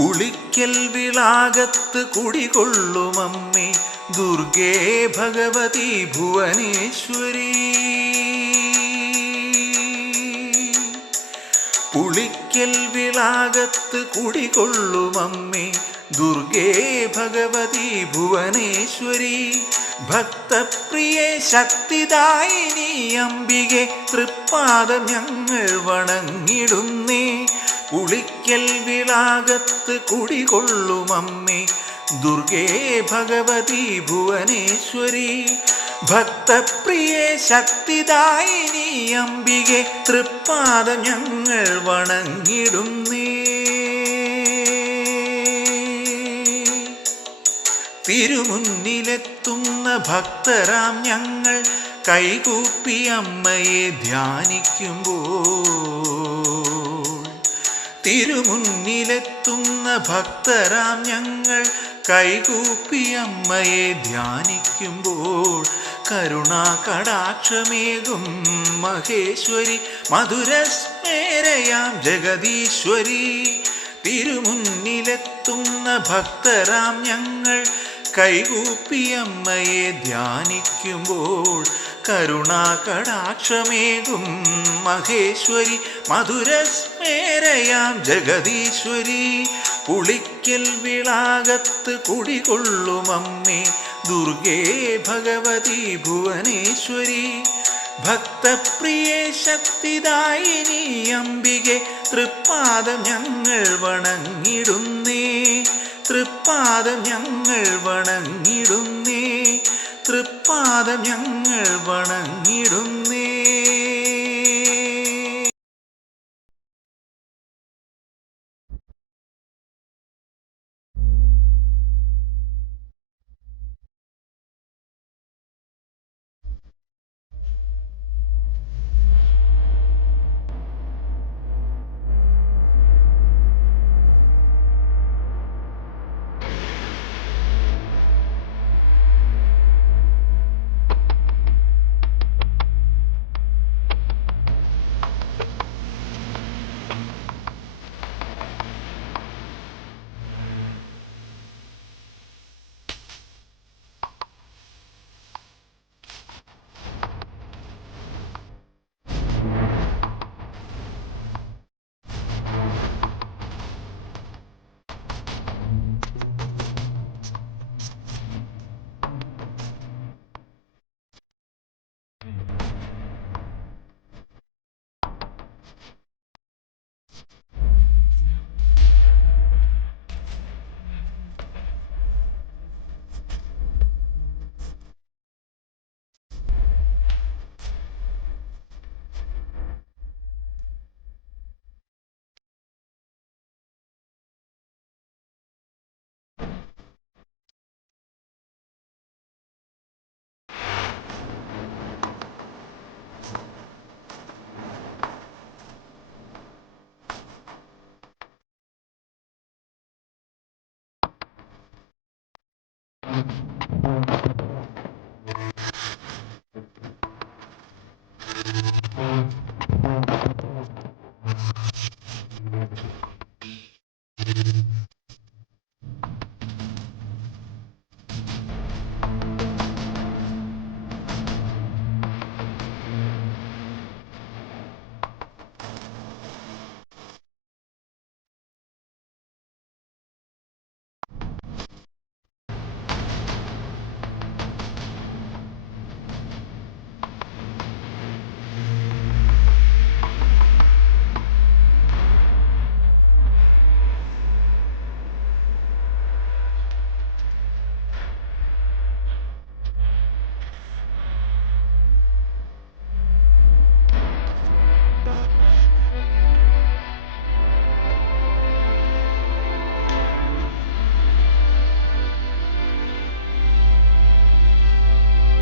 പുളിക്കൽ വിളാകത്ത് കുടികൊള്ളുമമ്മേ ദുർഗേ ഭഗവതി ഭുവനേശ്വരി. പുളിക്കൽ വിളാകത്ത് കുടികൊള്ളുമമ്മേ ദുർഗേ ഭഗവതി ഭുവനേശ്വരി. ഭക്തപ്രിയേ ശക്തിദായിനി അംബികെ തൃപ്പാദം ഞങ്ങൾ വണങ്ങിടുന്നേ. പുളിക്കൽ വിളാകത്ത് കുടികൊള്ളുമമ്മേ ദുർഗേ ഭഗവതി ഭുവനേശ്വരി. ഭക്തപ്രിയേ ശക്തിദായിനി അംബികെ തൃപ്പാദം ഞങ്ങൾ വണങ്ങിടുന്നേ. തിരുമുന്നിലെത്തുന്ന ഭക്തരാം ഞങ്ങൾ കൈകൂപ്പി അമ്മയെ ധ്യാനിക്കുമ്പോൾ. തിരുമുന്നിലെത്തുന്ന ഭക്തരാം ഞങ്ങൾ കൈകൂപ്പി അമ്മയെ ധ്യാനിക്കുമ്പോൾ കരുണാകടാക്ഷമേകും മഹേശ്വരി മധുരസ്മേരയാം ജഗദീശ്വരി. തിരുമുന്നിലെത്തുന്ന ഭക്തരാം ഞങ്ങൾ കൈകൂപ്പി അമ്മയെ ധ്യാനിക്കുമ്പോൾ കരുണാകടാക്ഷമേകും മഹേശ്വരി മധുരസ്മേരയാം ജഗദീശ്വരി. പുളിക്കൽ വിളാകത്ത് കുടികൊള്ളുമമ്മേ ദുർഗേ ഭഗവതി ഭുവനേശ്വരി. ഭക്തപ്രിയേ ശക്തിദായിനി അംബികെ തൃപ്പാദം ഞങ്ങൾ വണങ്ങിടുന്നേ. തൃപ്പാദം ഞങ്ങൾ വണങ്ങിടുന്നേ. തൃപ്പാദം ഞങ്ങൾ വണങ്ങിടുന്നേ.